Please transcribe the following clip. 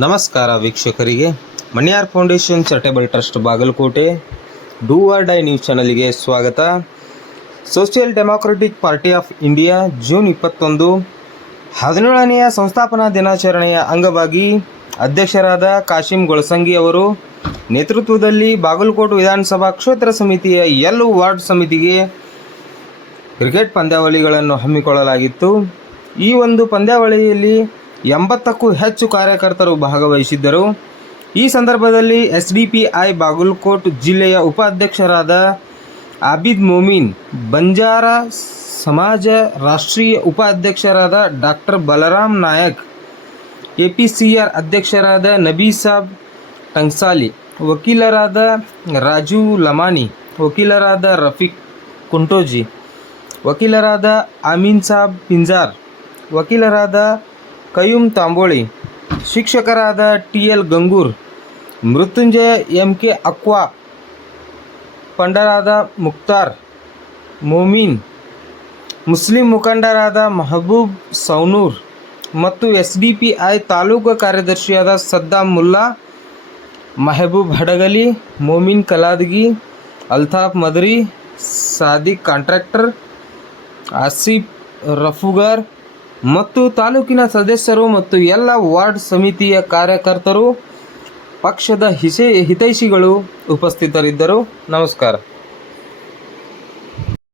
ನಮಸ್ಕಾರ ವೀಕ್ಷಕರಿಗೆ. Maniyar foundation charitable trust Bagalkote do or die news ಚಾನಲ್ಗೆ ಸ್ವಾಗತ. Social democratic party of India June ಇಪ್ಪತ್ತೊಂದು ಹದಿನೇಳನೆಯ ಸಂಸ್ಥಾಪನಾ ದಿನಾಚರಣೆಯ ಅಂಗವಾಗಿ ಅಧ್ಯಕ್ಷರಾದ ಕಾಶಿಂ ಗೊಳಸಂಗಿ ಅವರು ನೇತೃತ್ವದಲ್ಲಿ ಬಾಗಲಕೋಟೆ ವಿಧಾನಸಭಾ ಕ್ಷೇತ್ರ ಸಮಿತಿಯ ಎಲ್ಲ ವಾರ್ಡ್ ಸಮಿತಿಗೆ ಕ್ರಿಕೆಟ್ ಪಂದ್ಯಾವಳಿಗಳನ್ನು ಹಮ್ಮಿಕೊಳ್ಳಲಾಗಿತ್ತು. ಈ ಒಂದು ಪಂದ್ಯಾವಳಿಯಲ್ಲಿ ಎಂಬತ್ತಕ್ಕೂ ಹೆಚ್ಚು ಕಾರ್ಯಕರ್ತರು ಭಾಗವಹಿಸಿದ್ದರು. ಈ ಸಂದರ್ಭದಲ್ಲಿ S D P I Bagalkot ಜಿಲ್ಲೆಯ ಉಪಾಧ್ಯಕ್ಷರಾದ ಆಬಿದ್ ಮೊಮಿನ್, ಬಂಜಾರ ಸಮಾಜ ರಾಷ್ಟ್ರೀಯ ಉಪಾಧ್ಯಕ್ಷರಾದ doctor Balaram Nayak A P C R ಅಧ್ಯಕ್ಷರಾದ ನಬೀ ಸಾಬ್ ಟಂಗ್ಸಾಲಿ, ವಕೀಲರಾದ ರಾಜು ಲಮಾನಿ, ವಕೀಲರಾದ ರಫೀಕ್ ಕುಂಟೋಜಿ, ವಕೀಲರಾದ ಅಮೀನ್ ಸಾಬ್ ಪಿಂಜಾರ್, ವಕೀಲರಾದ ಕಯೂಮ್ ತಾಂಬೋಳಿ. ಶಿಕ್ಷಕರಾದ T L Gangur, Mrityunjaya M. K. Aqua, ಪಂಡರಾದ ಮುಕ್ತಾರ್, ಮೊಮೀನ್, ಮುಸ್ಲಿಂ ಮುಖಂಡರಾದ ಮಹಬೂಬ್ ಸೌನೂರ್ ಮತ್ತು ಎಸ್ ಡಿ ಪಿ ಐ ತಾಲೂಕು ಕಾರ್ಯದರ್ಶಿಯಾದ ಸದ್ದಾಂ ಮುಲ್ಲಾ, ಮೆಹಬೂಬ್ ಹಡಗಲಿ, ಮೊಮಿನ್ ಕಲಾದಗಿ, ಅಲ್ತಾಫ್ ಮದರಿ, ಸಾದಿಕ್ ಕಾಂಟ್ರಾಕ್ಟರ್, ಆಸಿಫ್ ರಫುಗರ್ ಮತ್ತು ತಾಲೂಕಿನ ಸದಸ್ಯರು ಮತ್ತು ಎಲ್ಲ ವಾರ್ಡ್ ಸಮಿತಿಯ ಕಾರ್ಯಕರ್ತರು ಪಕ್ಷದ ಹಿಸೆ ಹಿತೈಷಿಗಳು ಉಪಸ್ಥಿತರಿದ್ದರು. ನಮಸ್ಕಾರ.